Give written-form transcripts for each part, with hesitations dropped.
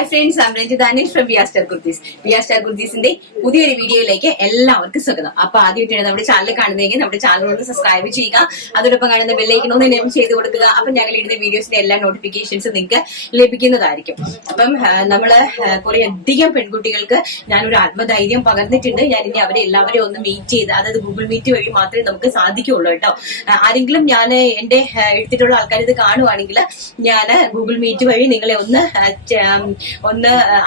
Hi friends, I am Ranjith Aneesh from VR star Kurtis. VR star കുർത്തീസിന്റെ പുതിയൊരു വീഡിയോയിലേക്ക് എല്ലാവർക്കും സ്വാഗതം. അപ്പൊ ആദ്യമായിട്ടാണ് നമ്മുടെ ചാനൽ കാണുന്നതെങ്കിൽ നമ്മുടെ ചാനൽ ഒന്ന് സബ്സ്ക്രൈബ് ചെയ്യുക, അതോടൊപ്പം കാണുന്ന ബെല്ലൈക്കൺ ഒന്ന് എനേബിൾ ചെയ്ത് കൊടുക്കുക. അപ്പൊ ഞങ്ങൾ ഇടുന്ന വീഡിയോസിന്റെ എല്ലാ നോട്ടിഫിക്കേഷൻസ് നിങ്ങൾക്ക് ലഭിക്കുന്നതായിരിക്കും. അപ്പം നമ്മള് കുറെ അധികം പെൺകുട്ടികൾക്ക് ഞാനൊരു ആത്മധൈര്യം പകർന്നിട്ടുണ്ട്. ഞാൻ ഇനി അവരെ എല്ലാവരെയും ഒന്ന് മീറ്റ് ചെയ്ത്, അതായത് ഗൂഗിൾ മീറ്റ് വഴി മാത്രമേ നമുക്ക് സാധിക്കുള്ളൂ കേട്ടോ. ആരെങ്കിലും ഞാൻ എന്റെ എടുത്തിട്ടുള്ള ആൾക്കാർ ഇത് കാണുവാണെങ്കിൽ ഞാൻ ഗൂഗിൾ മീറ്റ് വഴി നിങ്ങളെ ഒന്ന്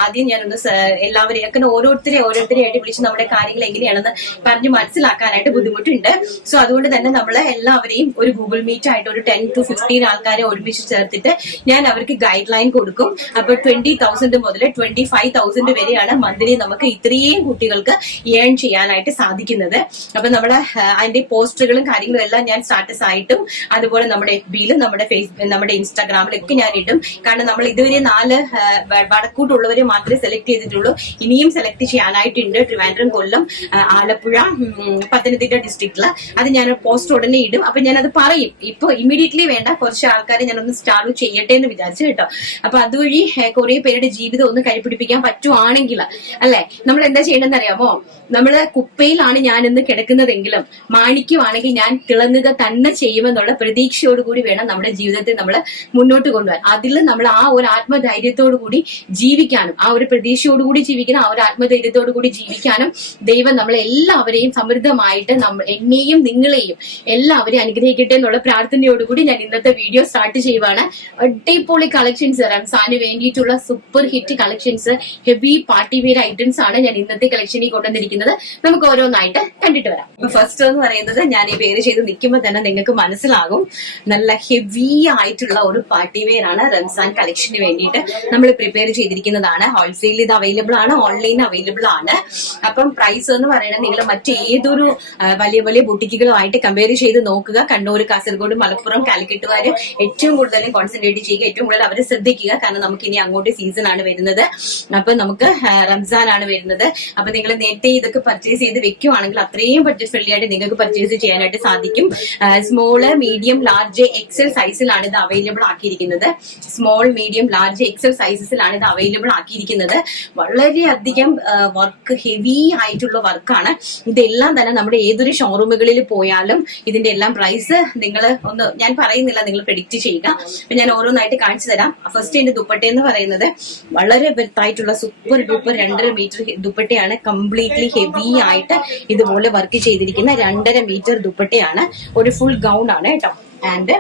ആദ്യം ഞാനൊന്ന് എല്ലാവരെയും അങ്ങനെ ഓരോരുത്തരെയായിട്ട് വിളിച്ച് നമ്മുടെ കാര്യങ്ങൾ എങ്ങനെയാണെന്ന് പറഞ്ഞ് മനസ്സിലാക്കാനായിട്ട് ബുദ്ധിമുട്ടുണ്ട്. സോ അതുകൊണ്ട് തന്നെ നമ്മള് എല്ലാവരെയും ഒരു ഗൂഗിൾ മീറ്റ് ആയിട്ട് ഒരു 10 to 15 ആൾക്കാരെ ഒരുമിച്ച് ചേർത്തിട്ട് ഞാൻ അവർക്ക് ഗൈഡ് ലൈൻ കൊടുക്കും. അപ്പൊ 20,000 മുതൽ 25,000 വരെയാണ് മന്ത്ലി നമുക്ക് ഇത്രയും കുട്ടികൾക്ക് ഏൺ ചെയ്യാനായിട്ട് സാധിക്കുന്നത്. അപ്പൊ നമ്മുടെ അതിന്റെ പോസ്റ്ററുകളും കാര്യങ്ങളും എല്ലാം ഞാൻ സ്റ്റാറ്റസ് ആയിട്ടും അതുപോലെ നമ്മുടെ FBയിലും നമ്മുടെ ഇൻസ്റ്റാഗ്രാമിലൊക്കെ ഞാൻ ഇടും. കാരണം നമ്മൾ ഇതുവരെ 4 വടക്കൂട്ടുള്ളവരെ മാത്രമേ സെലക്ട് ചെയ്തിട്ടുള്ളൂ. ഇനിയും സെലക്ട് ചെയ്യാനായിട്ടുണ്ട്. ട്രിവാൻഡ്രം, കൊല്ലം, ആലപ്പുഴ, പത്തനംതിട്ട ഡിസ്ട്രിക്റ്റില്. അത് ഞാൻ പോസ്റ്റ് ഉടനെ ഇടും. അപ്പൊ ഞാനത് പറയും. ഇപ്പൊ ഇമ്മീഡിയറ്റ്ലി വേണ്ട, കുറച്ച് ആൾക്കാരെ ഞാനൊന്ന് സ്റ്റാർട്ട് ചെയ്യട്ടെ എന്ന് വിചാരിച്ചു കേട്ടോ. അപ്പൊ അതുവഴി കുറെ പേരുടെ ജീവിതം ഒന്ന് കൈപിടിപ്പിക്കാൻ പറ്റുവാണെങ്കിൽ അല്ലെ, നമ്മൾ എന്താ ചെയ്യണമെന്ന് അറിയാമോ? നമ്മള് കുപ്പയിലാണ് ഞാനിന്ന് കിടക്കുന്നതെങ്കിലും മാണിക്കുവാണെങ്കിൽ ഞാൻ തിളങ്ങുക തന്നെ ചെയ്യുമെന്നുള്ള പ്രതീക്ഷയോടുകൂടി വേണം നമ്മുടെ ജീവിതത്തെ നമ്മൾ മുന്നോട്ട് കൊണ്ടുപോകാൻ. അതിൽ നമ്മൾ ആ ഒരു ആത്മധൈര്യത്തോടു കൂടി ജീവിക്കാനും, ആ ഒരു പ്രതീക്ഷയോടുകൂടി ജീവിക്കണം, ആ ഒരു ആത്മധൈര്യത്തോടു കൂടി ജീവിക്കാനും ദൈവം നമ്മളെ എല്ലാവരെയും സമൃദ്ധമായിട്ട് എന്നെയും നിങ്ങളെയും എല്ലാവരെയും അനുഗ്രഹിക്കട്ടെ എന്നുള്ള പ്രാർത്ഥനയോടുകൂടി ഞാൻ ഇന്നത്തെ വീഡിയോ സ്റ്റാർട്ട് ചെയ്യുവാണ്. അടിപൊളി കളക്ഷൻസ്, റംസാന് വേണ്ടിയിട്ടുള്ള super hit collections, heavy party wear items ആണ് ഞാൻ ഇന്നത്തെ കളക്ഷനിൽ കൊണ്ടുവന്നിരിക്കുന്നത്. നമുക്ക് ഓരോന്നായിട്ട് കണ്ടിട്ട് വരാം. ഫസ്റ്റ് എന്ന് പറയുന്നത്, ഞാൻ ഈ പേര് ചെയ്ത് നിൽക്കുമ്പോൾ തന്നെ നിങ്ങൾക്ക് മനസ്സിലാകും, നല്ല ഹെവി ആയിട്ടുള്ള ഒരു പാർട്ടി വെയർ ആണ് റംസാൻ കളക്ഷന് വേണ്ടിയിട്ട് നമ്മൾ പ്രിപ്പയർ ചെയ്തിരിക്കുന്നതാണ്. ഹോൾസെയിൽ ഇത് അവൈലബിൾ ആണ്, ഓൺലൈൻ അവൈലബിൾ ആണ്. അപ്പം പ്രൈസ് എന്ന് പറയുന്നത് നിങ്ങൾ മറ്റേതൊരു വലിയ വലിയ ബുട്ടിക്കുകളുമായിട്ട് കമ്പയർ ചെയ്ത് നോക്കുക. കണ്ണൂർ, കാസർഗോഡ്, മലപ്പുറം, കാലിക്കറ്റുകാർ ഏറ്റവും കൂടുതൽ കോൺസെൻട്രേറ്റ് ചെയ്യുക, ഏറ്റവും കൂടുതൽ അവരെ ശ്രദ്ധിക്കുക. കാരണം നമുക്ക് ഇനി അങ്ങോട്ട് സീസൺ ആണ് വരുന്നത്. അപ്പൊ നമുക്ക് റംസാൻ ആണ് വരുന്നത്. അപ്പൊ നിങ്ങൾ നേരത്തെ ഇതൊക്കെ പർച്ചേസ് ചെയ്ത് വെക്കുവാണെങ്കിൽ അത്രയും ബഡ്ജറ്റ് ഫ്രണ്ട്ലി ആയിട്ട് നിങ്ങൾക്ക് പർച്ചേസ് ചെയ്യാനായിട്ട് സാധിക്കും. സ്മോള്, മീഡിയം, ലാർജ്, എക്സൽ സൈസിലാണ് ഇത് അവൈലബിൾ ആക്കിയിരിക്കുന്നത്. സ്മോൾ, മീഡിയം, ലാർജ്, എക്സൽ സൈസസിലാണ് ഇത് അവൈലബിൾ ആക്കിയിരിക്കുന്നത്. വളരെയധികം വർക്ക്, ഹെവി ആയിട്ടുള്ള വർക്കാണ്. ഇതെല്ലാം തന്നെ നമ്മുടെ ഏതൊരു ഷോറൂമുകളിൽ പോയാലും ഇതിന്റെ എല്ലാം പ്രൈസ് നിങ്ങൾ ഒന്ന്, ഞാൻ പറയുന്നില്ല, നിങ്ങൾ പ്രെഡിക്റ്റ് ചെയ്യുക. അപ്പൊ ഞാൻ ഓരോന്നായിട്ട് കാണിച്ചു തരാം. ഫസ്റ്റ് എന്റെ ദുപ്പട്ട എന്ന് പറയുന്നത് വളരെ വെർത്തായിട്ടുള്ള സൂപ്പർ ഡൂപ്പർ 2.5 മീറ്റർ ദുപ്പട്ടയാണ്. കംപ്ലീറ്റ്ലി ഹെവി ആയിട്ട് ഇതുപോലെ വർക്ക് ചെയ്തിരിക്കുന്ന 2.5 മീറ്റർ ദുപ്പട്ടയാണ്. ഒരു ഫുൾ ഗൗൺ ആണ് കേട്ടോ. ആൻഡ്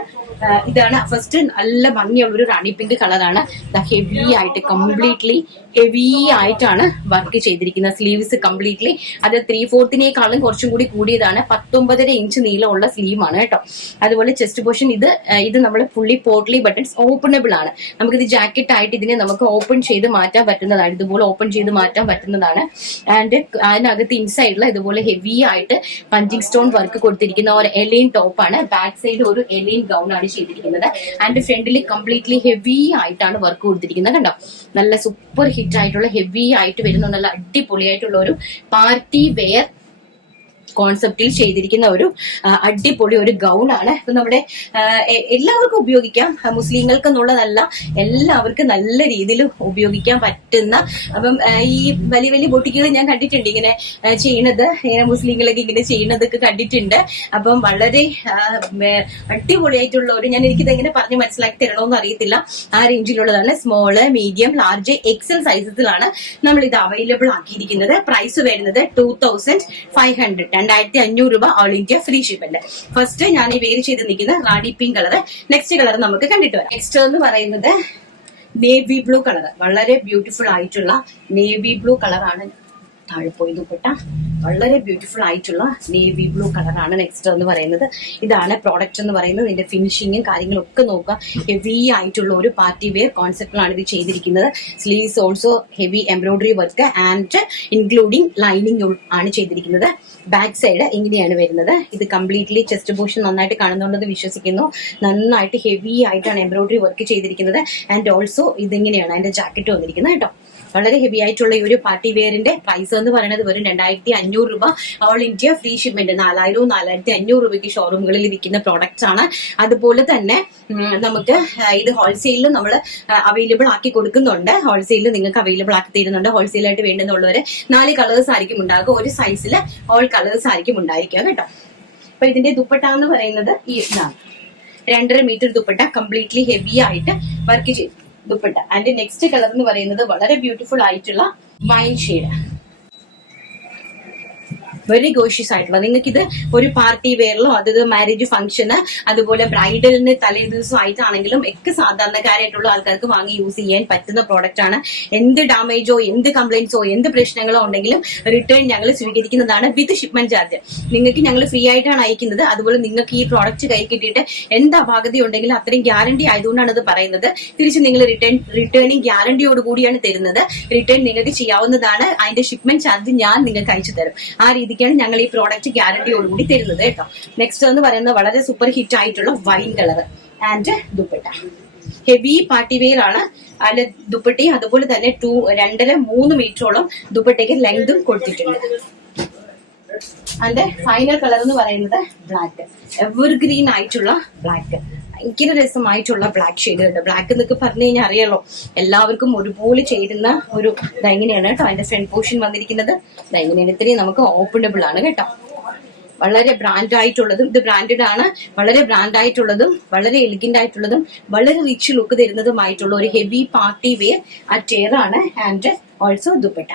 ഇതാണ് ഫസ്റ്റ്. നല്ല ഭംഗിയുള്ള ഒരു റാണി പിങ്ക് കളറാണ്. ഹെവി ആയിട്ട് കംപ്ലീറ്റ്ലി ഹെവി ആയിട്ടാണ് വർക്ക് ചെയ്തിരിക്കുന്നത്. സ്ലീവ്സ് കംപ്ലീറ്റ്ലി അത് 3/4 കുറച്ചും കൂടി കൂടിയതാണ്. 19.5 ഇഞ്ച് നീളമുള്ള സ്ലീവാണ് കേട്ടോ. അതുപോലെ ചെസ്റ്റ് പോർഷൻ ഇത് നമ്മൾ ഫുള്ളി പോർട്ട്ലി ബട്ടൺസ് ഓപ്പണബിൾ ആണ്. നമുക്കിത് ജാക്കറ്റ് ആയിട്ട് ഇതിനെ നമുക്ക് ഓപ്പൺ ചെയ്ത് മാറ്റാൻ പറ്റുന്നതാണ്. ഇതുപോലെ ഓപ്പൺ ചെയ്ത് മാറ്റാൻ പറ്റുന്നതാണ്. ആൻഡ് അതിനകത്ത് ഇൻസൈഡിൽ ഇതുപോലെ ഹെവി ആയിട്ട് പഞ്ചിങ് സ്റ്റോൺ വർക്ക് കൊടുത്തിരിക്കുന്ന ഒരു എലൈൻ ടോപ്പാണ്. ബാക്ക് സൈഡ് ഒരു എലൈൻ ഗൗൺ ആണ് ചെയ്തിരിക്കുന്നത്. ആൻഡ് ഫ്രണ്ടിൽ കംപ്ലീറ്റ്ലി ഹെവി ആയിട്ടാണ് വർക്ക് കൊടുത്തിരിക്കുന്നത്. കണ്ടോ, നല്ല സൂപ്പർ ഹിറ്റ് ആയിട്ടുള്ള ഹെവി ആയിട്ട് വരുന്ന നല്ല അടിപൊളിയായിട്ടുള്ള ഒരു പാർട്ടി വെയർ കോൺസെപ്റ്റിൽ ചെയ്തിരിക്കുന്ന ഒരു അടിപൊളി ഒരു ഗൗൺ ആണ്. ഇപ്പൊ നമ്മുടെ എല്ലാവർക്കും ഉപയോഗിക്കാം, മുസ്ലിങ്ങൾക്ക് എന്നുള്ളതല്ല, എല്ലാവർക്കും നല്ല രീതിയിൽ ഉപയോഗിക്കാൻ പറ്റുന്ന. അപ്പം ഈ വലിയ വലിയ ബൊട്ടിക്കുകൾ ഞാൻ കണ്ടിട്ടുണ്ട് ഇങ്ങനെ ചെയ്യണത്, ഇങ്ങനെ മുസ്ലിങ്ങളൊക്കെ ഇങ്ങനെ ചെയ്യുന്നതൊക്കെ കണ്ടിട്ടുണ്ട്. അപ്പം വളരെ അടിപൊളിയായിട്ടുള്ള ഒരു, ഞാൻ എനിക്കിത് എങ്ങനെ പറഞ്ഞ് മനസ്സിലാക്കി തരണമെന്ന് അറിയത്തില്ല, ആ റേഞ്ചിലുള്ളതാണ്. സ്മോള്, മീഡിയം, ലാർജ്, എക്സൽ സൈസസിലാണ് നമ്മൾ ഇത് അവൈലബിൾ ആക്കിയിരിക്കുന്നത്. പ്രൈസ് വരുന്നത് 2,500, 2,500 രൂപ, all India free shipment. First ഞാൻ ഈ വേര് ചെയ്ത് നിൽക്കുന്ന റാണി പിങ്ക് കളർ. നെക്സ്റ്റ് കളർ നമുക്ക് കണ്ടിട്ട് വരാം. നെക്സ്റ്റ് എന്ന് പറയുന്നത് നേവി ബ്ലൂ കളർ. വളരെ ബ്യൂട്ടിഫുൾ ആയിട്ടുള്ള നേവി ബ്ലൂ കളറാണ്. താഴെ പോയി ദുപ്പട്ട വളരെ ബ്യൂട്ടിഫുൾ ആയിട്ടുള്ള നേവി ബ്ലൂ കളറാണ്. നെക്സ്റ്റ് എന്ന് പറയുന്നത് ഇതാണ് പ്രോഡക്റ്റ് എന്ന് പറയുന്നത്. ഇതിന്റെ ഫിനിഷിങ്ങും കാര്യങ്ങളും ഒക്കെ നോക്കുക. ഹെവി ആയിട്ടുള്ള ഒരു പാർട്ടി വെയർ കോൺസെപ്റ്റിലാണ് ഇത് ചെയ്തിരിക്കുന്നത്. Sleeves also heavy embroidery work and including lining ആണ് ചെയ്തിരിക്കുന്നത്. ബാക്ക് സൈഡ് ഇങ്ങനെയാണ് വരുന്നത്. ഇത് കംപ്ലീറ്റ്ലി ചെസ്റ്റ് പോർഷൻ നന്നായിട്ട് കാണുന്നുണ്ടെന്ന് വിശ്വസിക്കുന്നു. നന്നായിട്ട് ഹെവി ആയിട്ടാണ് എംബ്രോയിഡറി വർക്ക് ചെയ്തിരിക്കുന്നത്. ആൻഡ് ഓൾസോ ഇതിങ്ങനെയാണ് അതിന്റെ ജാക്കറ്റ് വന്നിരിക്കുന്നത് കേട്ടോ. വളരെ ഹെവി ആയിട്ടുള്ള ഈ ഒരു പാർട്ടി വെയറിന്റെ പ്രൈസ് എന്ന് പറയുന്നത് വെറും 2500 രൂപ. All India free shipment. 4000 4500 രൂപയ്ക്ക് ഷോറൂമുകളിൽ വിൽക്കുന്ന പ്രോഡക്ട്സ് ആണ്. അതുപോലെ തന്നെ നമുക്ക് ഇത് ഹോൾസെയിലിൽ നമ്മൾ അവൈലബിൾ ആക്കി കൊടുക്കുന്നുണ്ട്. ഹോൾസെയിലിൽ നിങ്ങൾക്ക് അവൈലബിൾ ആക്കി തരുന്നുണ്ട്. ഹോൾസെയിലായിട്ട് വേണ്ടുന്നുള്ളവര് 4 കളേഴ്സ് ആയിരിക്കും ഉണ്ടാകുക. ഒരു സൈസിൽ ഓൾ കളേഴ്സ് ആയിരിക്കും ഉണ്ടായിരിക്കുക കേട്ടോ. അപ്പൊ ഇതിന്റെ ദുപ്പട്ട എന്ന് പറയുന്നത് ഈ ഇതാണ്. 2.5 മീറ്റർ ദുപ്പട്ട, കംപ്ലീറ്റ്ലി ഹെവി ആയിട്ട് വർക്ക് ചെയ്തു ദുപ്പട്ട. ആൻഡ് നെക്സ്റ്റ് കളർ എന്ന് പറയുന്നത് വളരെ ബ്യൂട്ടിഫുൾ ആയിട്ടുള്ള വൈൻ ഷെയ്ഡ്, വെരി ഗോഷ്യസ് ആയിട്ടുള്ള. നിങ്ങൾക്ക് ഇത് ഒരു പാർട്ടി വെയറിലോ അതായത് മാരേജ് ഫംഗ്ഷന് അതുപോലെ ബ്രൈഡലിന് തലേ ദിവസമായിട്ടാണെങ്കിലും ഒക്കെ സാധാരണക്കാരായിട്ടുള്ള ആൾക്കാർക്ക് വാങ്ങി യൂസ് ചെയ്യാൻ പറ്റുന്ന പ്രോഡക്റ്റ് ആണ്. എന്ത് ഡാമേജോ എന്ത് കംപ്ലൈന്റ്സോ എന്ത് പ്രശ്നങ്ങളോ ഉണ്ടെങ്കിലും റിട്ടേൺ ഞങ്ങൾ സ്വീകരിക്കുന്നതാണ് വിത്ത് ഷിപ്മെന്റ് ചാർജ്. നിങ്ങൾക്ക് ഞങ്ങൾ ഫ്രീ ആയിട്ടാണ് അയക്കുന്നത്. അതുപോലെ നിങ്ങൾക്ക് ഈ പ്രോഡക്റ്റ് കൈ കിട്ടിയിട്ട് എന്ത് അപാകത ഉണ്ടെങ്കിലും അത്രയും ഗ്യാരണ്ടി ആയതുകൊണ്ടാണ് ഇത് പറയുന്നത്. തിരിച്ച് നിങ്ങൾ റിട്ടേണിംഗ് ഗ്യാരണ്ടിയോട് കൂടിയാണ് തരുന്നത്. റിട്ടേൺ നിങ്ങൾക്ക് ചെയ്യാവുന്നതാണ്. അതിന്റെ ഷിപ്മെന്റ് ചാർജ് ഞാൻ നിങ്ങൾക്ക് അയച്ചു തരും. ആ രീതിക്കാണ് ഞങ്ങൾ ഈ പ്രോഡക്റ്റ് ഗ്യാരണ്ടിയോടുകൂടി തരുന്നത് കേട്ടോ. നെക്സ്റ്റ് എന്ന് പറയുന്നത് വളരെ സൂപ്പർ ഹിറ്റ് ആയിട്ടുള്ള wine colour and dupatta. Heavy party wear ആണ്. അതിന്റെ ദുപ്പട്ടയും അതുപോലെ തന്നെ 2.5-3 മീറ്ററോളം ദുപ്പട്ടയ്ക്ക് ലെങ്തും കൊടുത്തിട്ടുണ്ട്. അതിന്റെ ഫൈനൽ കളർ എന്ന് പറയുന്നത് ബ്ലാക്ക്, എവർഗ്രീൻ ആയിട്ടുള്ള ബ്ലാക്ക്. ഭയങ്കര രസമായിട്ടുള്ള ബ്ലാക്ക് ഷെയ്ഡ് ഉണ്ട്. ബ്ലാക്ക് എന്നൊക്കെ പറഞ്ഞു കഴിഞ്ഞാൽ അറിയാലോ, എല്ലാവർക്കും ഒരുപോലെ ചേരുന്ന ഒരു ഇതെങ്ങനെയാണ് കേട്ടോ. അതിന്റെ ഫ്രണ്ട് പോർഷൻ വന്നിരിക്കുന്നത് ഇതെങ്ങനെയാണ്. ഇത്രയും നമുക്ക് ഓപ്പണബിൾ ആണ് കേട്ടോ. വളരെ ബ്രാൻഡ് ആയിട്ടുള്ളതും, ഇത് ബ്രാൻഡഡ് ആണ്, വളരെ ബ്രാൻഡ് ആയിട്ടുള്ളതും വളരെ എലിഗന്റ് ആയിട്ടുള്ളതും വളരെ റിച്ച് ലുക്ക് തരുന്നതുമായിട്ടുള്ള ഒരു ഹെവി പാർട്ടി വെയർ അറ്റയർ ആണ്. And also dupatta.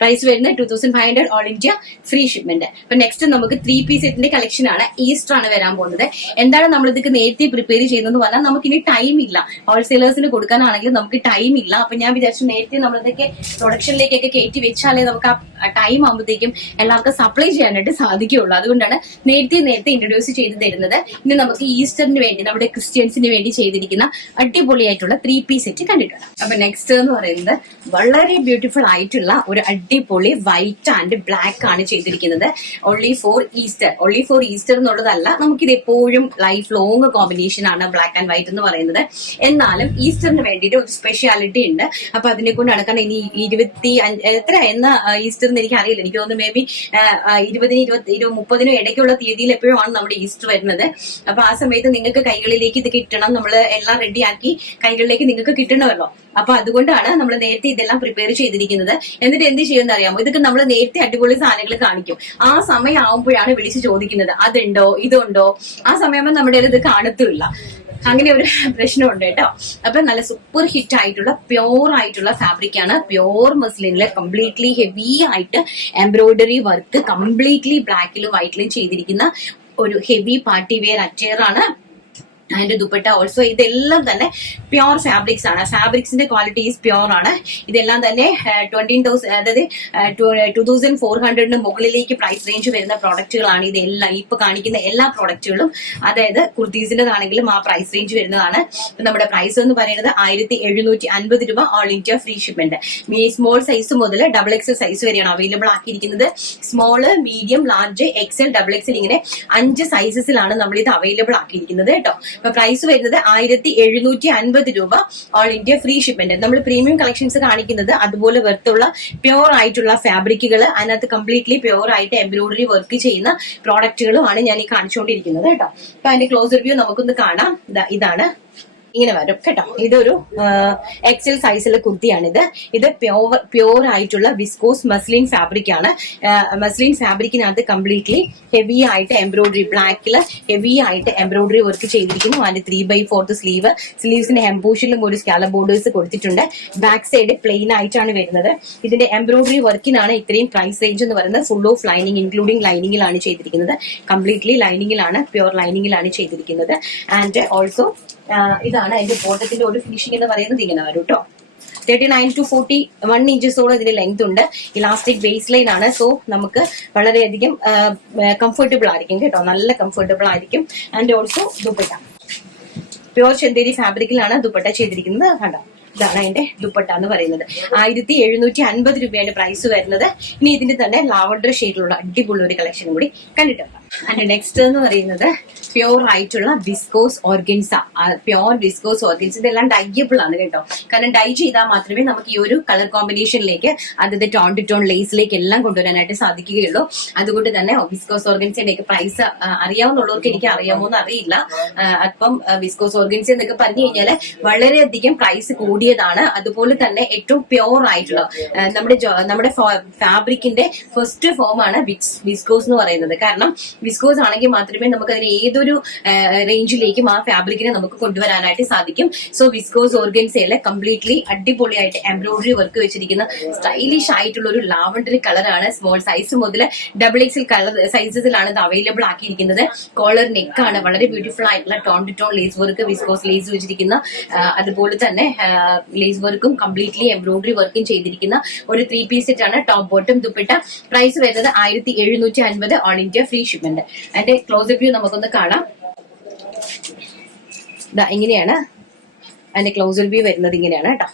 പ്രൈസ് വരുന്നത് 2500 ഓൾ ഇന്ത്യ ഫ്രീ ഷിപ്മെന്റ്. അപ്പൊ നെക്സ്റ്റ് നമുക്ക് 3 പീസ് സെറ്റിന്റെ കളക്ഷൻ ആണ്. ഈസ്റ്റർ ആണ് വരാൻ പോകുന്നത്. എന്താണ് നമ്മൾ ഇതൊക്കെ നേരത്തെ പ്രിപ്പയർ ചെയ്യുന്നത് പറഞ്ഞാൽ നമുക്കിനി ടൈം ഇല്ല. ഹോൾസെയിലേഴ്സിന് കൊടുക്കാനാണെങ്കിലും നമുക്ക് ടൈം ഇല്ല. അപ്പൊ ഞാൻ വിചാരിച്ചു നേരത്തെ നമ്മളിതൊക്കെ പ്രൊഡക്ഷനിലേക്കൊക്കെ കയറ്റി വെച്ചാലേ നമുക്ക് ആ ടൈം ആകുമ്പോഴത്തേക്കും എല്ലാവർക്കും സപ്ലൈ ചെയ്യാനായിട്ട് സാധിക്കുകയുള്ളൂ. അതുകൊണ്ടാണ് നേരത്തെ ഇൻട്രൊഡ്യൂസ് ചെയ്ത് തരുന്നത്. ഇനി നമുക്ക് ഈസ്റ്ററിന് വേണ്ടി നമ്മുടെ ക്രിസ്ത്യൻസിന് വേണ്ടി ചെയ്തിരിക്കുന്ന അടിപൊളിയായിട്ടുള്ള 3 പീസ് സെറ്റ് കണ്ടിട്ടുണ്ട്. അപ്പൊ നെക്സ്റ്റ് എന്ന് പറയുന്നത് വളരെ ബ്യൂട്ടിഫുൾ ആയിട്ടുള്ള ഒരു അടിപൊളി വൈറ്റ് ആൻഡ് ബ്ലാക്ക് ആണ് ചെയ്തിരിക്കുന്നത്. ഓൺലി ഫോർ ഈസ്റ്റർ എന്നുള്ളതല്ല, നമുക്കിത് എപ്പോഴും ലൈഫ് ലോങ് കോമ്പിനേഷൻ ആണ് ബ്ലാക്ക് ആൻഡ് വൈറ്റ് എന്ന് പറയുന്നത്. എന്നാലും ഈസ്റ്ററിന് വേണ്ടിയിട്ട് ഒരു സ്പെഷ്യാലിറ്റി ഉണ്ട്. അപ്പൊ അതിനെ കൊണ്ട് നടക്കാൻ ഇനി 25 എത്ര എന്ന ഈസ്റ്റർ എന്ന് എനിക്ക് അറിയില്ല. എനിക്ക് തോന്നുന്നു മേ ബി 20-നും 30-നും ഇടയ്ക്കുള്ള തീയതിയിൽ എപ്പോഴും ആണ് നമ്മുടെ ഈസ്റ്റർ വരുന്നത്. അപ്പൊ ആ സമയത്ത് നിങ്ങൾക്ക് കൈകളിലേക്ക് ഇത് കിട്ടണം. നമ്മൾ എല്ലാം റെഡിയാക്കി കൈകളിലേക്ക് നിങ്ങൾക്ക് കിട്ടണമല്ലോ. അപ്പൊ അതുകൊണ്ടാണ് നമ്മൾ നേരത്തെ ഇതെല്ലാം പ്രിപ്പയർ ചെയ്തിരിക്കുന്നത്. എന്നിട്ട് എന്ത് ചെയ്യുമെന്ന് അറിയാമോ, ഇതൊക്കെ നമ്മൾ നേരത്തെ അടിപൊളി സാധനങ്ങൾ കാണിക്കും. ആ സമയം ആവുമ്പോഴാണ് വിളിച്ച് ചോദിക്കുന്നത് അതുണ്ടോ ഇതുണ്ടോ. ആ സമയം നമ്മുടെ ഇത് കാണത്തില്ല. അങ്ങനെ ഒരു പ്രശ്നമുണ്ട് കേട്ടോ. അപ്പൊ നല്ല സൂപ്പർ ഹിറ്റ് ആയിട്ടുള്ള പ്യോർ ആയിട്ടുള്ള ഫാബ്രിക് ആണ്. പ്യോർ മസ്ലിനില് കംപ്ലീറ്റ്ലി ഹെവി ആയിട്ട് എംബ്രോയിഡറി വർക്ക് കംപ്ലീറ്റ്ലി ബ്ലാക്കിലും വൈറ്റിലും ചെയ്തിരിക്കുന്ന ഒരു ഹെവി പാർട്ടി വെയർ അറ്റയർ ആണ്. അതിന്റെ ദുപ്പട്ട ഓൾസോ. ഇതെല്ലാം തന്നെ പ്യോർ ഫാബ്രിക്സ് ആണ്. ഫാബ്രിക്സിന്റെ ക്വാളിറ്റി ഈസ് പ്യോർ ആണ്. ഇതെല്ലാം തന്നെ 20,000 അതായത് 2400 മുകളിലേക്ക് പ്രൈസ് റേഞ്ച് വരുന്ന പ്രോഡക്റ്റുകളാണ്. ഇതെല്ലാം ഇപ്പൊ കാണിക്കുന്ന എല്ലാ പ്രോഡക്റ്റുകളും, അതായത് കുർത്തീസിന്റെതാണെങ്കിലും ആ പ്രൈസ് റേഞ്ച് വരുന്നതാണ്. നമ്മുടെ പ്രൈസ് എന്ന് പറയുന്നത് 1750 രൂപ all India free shipment. Small size മുതൽ XXL സൈസ് വരെയാണ് അവൈലബിൾ ആക്കിയിരിക്കുന്നത്. Small, medium, large, XL, XXL ഇങ്ങനെ 5 സൈസസിലാണ് നമ്മൾ ഇത് അവൈലബിൾ ആക്കിയിരിക്കുന്നത് കേട്ടോ. അപ്പൊ പ്രൈസ് വരുന്നത് 1750 രൂപ ഓൾ ഇന്ത്യ ഫ്രീ ഷിപ്മെന്റ്. നമ്മൾ പ്രീമിയം കളക്ഷൻസ് കാണിക്കുന്നത് അതുപോലെ വെർത്തുള്ള പ്യോർ ആയിട്ടുള്ള ഫാബ്രിക്കുകൾ, അതിനകത്ത് കംപ്ലീറ്റ്ലി പ്യോർ ആയിട്ട് എംബ്രോയിഡറി വർക്ക് ചെയ്യുന്ന പ്രോഡക്റ്റുകളുമാണ് ഞാൻ ഈ കാണിച്ചുകൊണ്ടിരിക്കുന്നത് കേട്ടോ. അപ്പൊ അതിന്റെ ക്ലോസ് റിവ്യൂ നമുക്കൊന്ന് കാണാം. ഇതാണ്, ഇങ്ങനെ വരും കേട്ടോ. ഇതൊരു XL സൈസിലെ കുർത്തിയാണിത്. ഇത് പ്യോർ ആയിട്ടുള്ള വിസ്കോസ് മസ്ലിൻ ഫാബ്രിക് ആണ്. മസ്ലിൻ ഫാബ്രിക്കിനകത്ത് കംപ്ലീറ്റ്ലി ഹെവി ആയിട്ട് എംബ്രോയിഡറി, ബ്ലാക്കില് ഹെവി ആയിട്ട് എംബ്രോയിഡറി വർക്ക് ചെയ്തിരിക്കുന്നു. അതിന്റെ 3/4 സ്ലീവ്, സ്ലീവ്സിന്റെ ഹെംപൂഷിലും ഒരു സ്കാലപ്പ് ബോർഡേഴ്സ് കൊടുത്തിട്ടുണ്ട്. ബാക്ക് സൈഡ് പ്ലെയിൻ ആയിട്ടാണ് വരുന്നത്. ഇതിന്റെ എംബ്രോയിഡറി വർക്കിനാണ് ഇത്രയും പ്രൈസ് റേഞ്ച് എന്ന് പറയുന്നത്. ഫുൾ ഓഫ് ലൈനിങ് ഇൻക്ലൂഡിംഗ് ലൈനിങ്ങിലാണ് ചെയ്തിരിക്കുന്നത്. കംപ്ലീറ്റ്ലി ലൈനിങ്ങിലാണ്, പ്യോർ ലൈനിങ്ങിലാണ് ചെയ്തിരിക്കുന്നത്. ആൻഡ് ഓൾസോ ഇതാണ് അതിന്റെ ബോട്ടത്തിന്റെ ഒരു ഫിനിഷിംഗ് എന്ന് പറയുന്നത്. ഇങ്ങനെ വരും കേട്ടോ. 39 to 41 ഇഞ്ചസോളം ഇതിന് ലെങ്ത് ഉണ്ട്. ഇലാസ്റ്റിക് ബേസ് ലൈൻ ആണ്. സോ നമുക്ക് വളരെയധികം കംഫർട്ടബിൾ ആയിരിക്കും കേട്ടോ. നല്ല കംഫർട്ടബിൾ ആയിരിക്കും. And also dupatta pure Chanderi ഫാബ്രിക്കിലാണ് ദുപ്പട്ട ചെയ്തിരിക്കുന്നത്. കണ്ടോ, ഇതാണ് അതിന്റെ ദുപ്പട്ട എന്ന് പറയുന്നത്. 1750 രൂപയാണ് പ്രൈസ് വരുന്നത്. ഇനി ഇതിന്റെ തന്നെ ലാവണ്ടർ ഷെയ്ഡിലുള്ള അടിപൊളി ഒരു കളക്ഷനും കൂടി കണ്ടിട്ടുണ്ട്. ആൻഡ് നെക്സ്റ്റ് എന്ന് പറയുന്നത് പ്യോർ ആയിട്ടുള്ള viscose organza. Pure viscous organs ഇതെല്ലാം ഡൈയബിൾ ആണ് കേട്ടോ. കാരണം ഡൈ ചെയ്താൽ മാത്രമേ നമുക്ക് ഈ ഒരു കളർ കോമ്പിനേഷനിലേക്ക് അതിന്റെ ടോൺ ടു ടോൺ ലേസിലേക്ക് എല്ലാം കൊണ്ടുവരാനായിട്ട് സാധിക്കുകയുള്ളൂ. അതുകൊണ്ട് തന്നെ വിസ്കോസ് ഓർഗൻസിന്റെ ഒക്കെ പ്രൈസ് അറിയാവുന്നവർക്ക് എനിക്ക് അറിയാമോ എന്ന് അറിയില്ല. അപ്പം വിസ്കോസ് ഓർഗൻസി എന്നൊക്കെ പറഞ്ഞു കഴിഞ്ഞാൽ വളരെയധികം പ്രൈസ് കൂടിയതാണ്. അതുപോലെ തന്നെ ഏറ്റവും പ്യോർ ആയിട്ടുള്ള നമ്മുടെ ഫാബ്രിക്കിന്റെ ഫസ്റ്റ് ഫോം ആണ് വിസ്കോസ് എന്ന് പറയുന്നത്. കാരണം വിസ്കോസ് ആണെങ്കിൽ മാത്രമേ നമുക്ക് അതിന് ഏതൊരു റേഞ്ചിലേക്കും ആ ഫാബ്രിക്കിനെ നമുക്ക് കൊണ്ടുവരാനായിട്ട് സാധിക്കും. സോ വിസ്കോസ് ഓർഗൻസയിലെ കംപ്ലീറ്റ്ലി അടിപൊളിയായിട്ട് എംബ്രോയിഡറി വർക്ക് വെച്ചിരിക്കുന്ന സ്റ്റൈലിഷ് ആയിട്ടുള്ള ഒരു ലാവണ്ടർ കളറാണ്. സ്മോൾ സൈസ് മുതൽ XXL കളർ സൈസസിലാണ് ഇത് അവൈലബിൾ ആക്കിയിരിക്കുന്നത്. കോളർ നെക്കാണ്, വളരെ ബ്യൂട്ടിഫുൾ ആയിട്ടുള്ള tone to tone lace work, viscose lace വെച്ചിരിക്കുന്ന, അതുപോലെ തന്നെ ലേസ് വർക്കും കംപ്ലീറ്റ്ലി എംബ്രോയിഡറി വർക്കും ചെയ്തിരിക്കുന്ന ഒരു 3 പീസ് സെറ്റ് ആണ്. Top bottom dupatta. പ്രൈസ് വരുന്നത് 1750, ഓൾ ഇന്ത്യ ഫ്രീ ഷിപ്മെന്റ്. അതിന്റെ ക്ലോസപ്പ് വ്യൂ നമുക്കൊന്ന് കാണാം. ഇങ്ങനെയാണ് അതിന്റെ ക്ലോസപ്പ് വ്യൂ വരുന്നത്. ഇങ്ങനെയാണ് കേട്ടോ.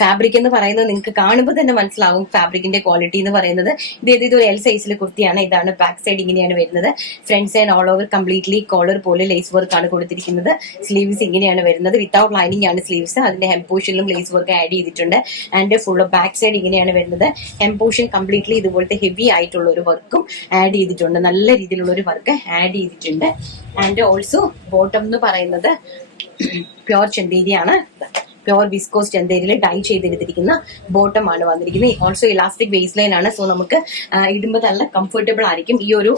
ഫാബ്രിക് എന്ന് പറയുന്നത് നിങ്ങൾക്ക് കാണുമ്പോൾ തന്നെ മനസ്സിലാവും ഫാബ്രിക്കിന്റെ ക്വാളിറ്റി എന്ന് പറയുന്നത്. ഇതൊരു L സൈസിലെ കുർത്തിയാണ്. ഇതാണ് ബാക്ക് സൈഡ്, ഇങ്ങനെയാണ് വരുന്നത്. Front side all over completely collar പോലെ ലേസ് വർക്ക് ആണ് കൊടുത്തിരിക്കുന്നത്. സ്ലീവ്സ് ഇങ്ങനെയാണ് വരുന്നത്. വിത്തൗട്ട് ലൈനിങ് ആണ് സ്ലീവ്സ്. അതിന്റെ ഹെം പോർഷനിലും ലേസ് വർക്ക് ആഡ് ചെയ്തിട്ടുണ്ട്. ആൻഡ് ഫുൾ ബാക്ക് സൈഡ് ഇങ്ങനെയാണ് വരുന്നത്. ഹെം പോർഷൻ കംപ്ലീറ്റ്ലി ഇതുപോലത്തെ ഹെവി ആയിട്ടുള്ള ഒരു വർക്കും ആഡ് ചെയ്തിട്ടുണ്ട്. നല്ല രീതിയിലുള്ള ഒരു വർക്ക് ആഡ് ചെയ്തിട്ടുണ്ട്. ആൻഡ് ഓൾസോ ബോട്ടം എന്ന് പറയുന്നത് പ്യോർ ചന്തേരിയാണ്. പ്യോർ വിസ്കോസ് ചന്തേരിയിൽ ഡൈ ചെയ്തെടുത്തിരിക്കുന്ന ബോട്ടം ആണ് വന്നിരിക്കുന്നത്. ഓൾസോ ഇലാസ്റ്റിക് വേസ്റ്റ് ലൈൻ ആണ്. സോ നമുക്ക് ഇടുമ്പോൾ നല്ല കംഫർട്ടബിൾ ആയിരിക്കും ഈ ഒരു